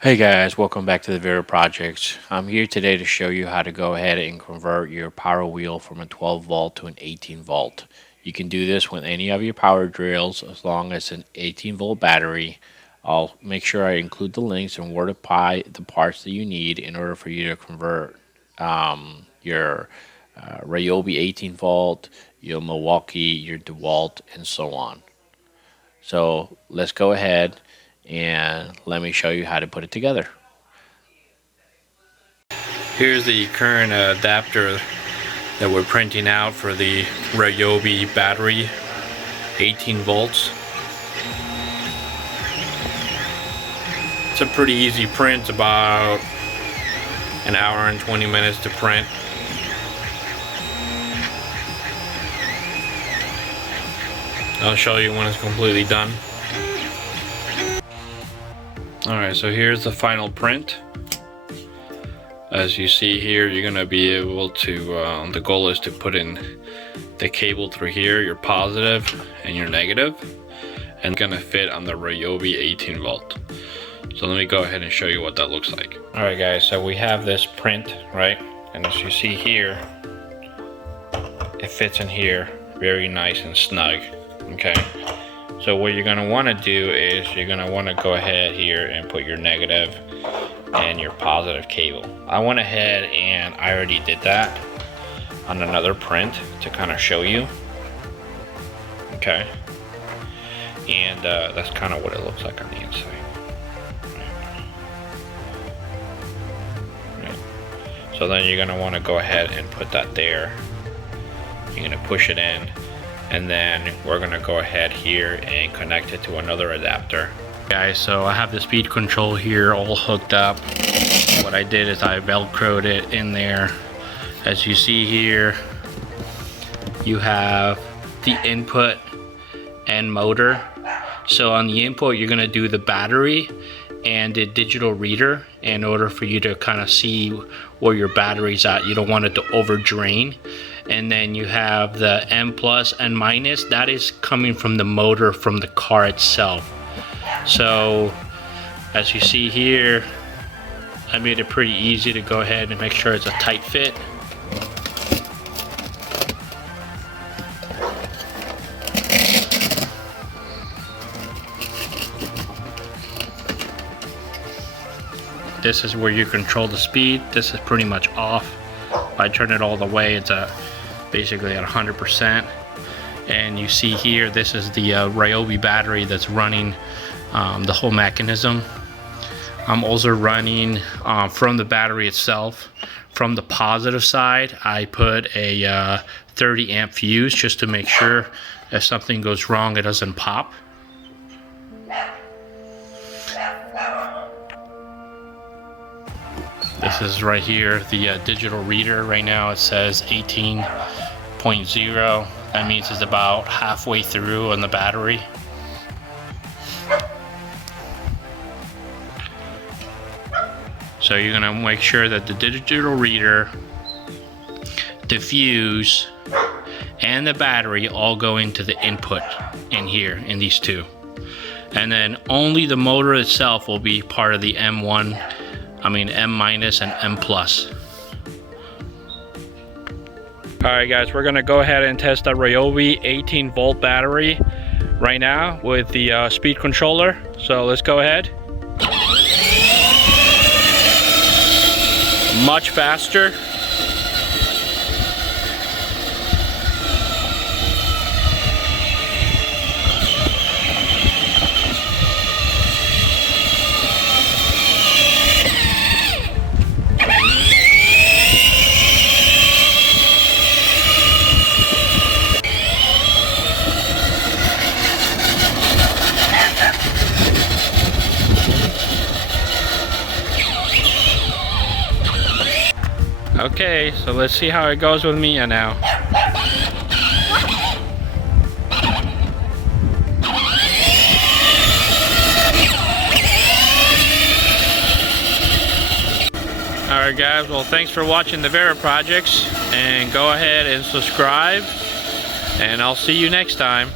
Hey guys, welcome back to the Vera Projects. I'm here today to show you how to go ahead and convert your power wheel from a 12 volt to an 18 volt. You can do this with any of your power drills as long as an 18 volt battery. I'll make sure I include the links and where to buy the parts that you need in order for you to convert your Ryobi 18 volt, your Milwaukee, your DeWalt, and so on. So let's go ahead and let me show you how to put it together. Here's the current adapter that we're printing out for the Ryobi battery, 18 volts. It's a pretty easy print, about an hour and 20 minutes to print. I'll show you when it's completely done. Alright, so here's the final print. As you see here, you're going to be able to, the goal is to put in the cable through here, your positive and your negative, and it's going to fit on the Ryobi 18 volt. So let me go ahead and show you what that looks like. Alright guys, so we have this print, right? And as you see here, it fits in here very nice and snug, okay? So what you're going to want to do is you're going to want to go ahead here and put your negative and your positive cable. I went ahead and I already did that on another print to kind of show you. Okay. And that's kind of what it looks like on the inside. Right. So then you're going to want to go ahead and put that there. You're going to push it in. And then we're gonna go ahead here and connect it to another adapter. Guys, so I have the speed control here all hooked up. What I did is I velcroed it in there. As you see here, you have the input and motor. So on the input, you're gonna do the battery and the digital reader in order for you to kind of see where your battery's at. You don't want it to over drain. And then you have the M plus and minus, that is coming from the motor from the car itself. So as you see here, I made it pretty easy to go ahead and make sure it's a tight fit. This is where you control the speed. This is pretty much off. If I turn it all the way, it's basically at 100%. And you see here, this is the Ryobi battery that's running the whole mechanism. I'm also running from the battery itself. From the positive side, I put a 30 amp fuse just to make sure if something goes wrong, it doesn't pop. This is right here, the digital reader. Right now it says 18.0. That means it's about halfway through on the battery. So you're gonna make sure that the digital reader, the fuse, and the battery all go into the input in here, in these two. And then only the motor itself will be part of the M minus and M plus. Alright guys, we're gonna go ahead and test the Ryobi 18 volt battery right now with the speed controller. So let's go ahead. Much faster. Okay, so let's see how it goes with Mia now. Alright guys, well thanks for watching the Vera Projects, and go ahead and subscribe, and I'll see you next time.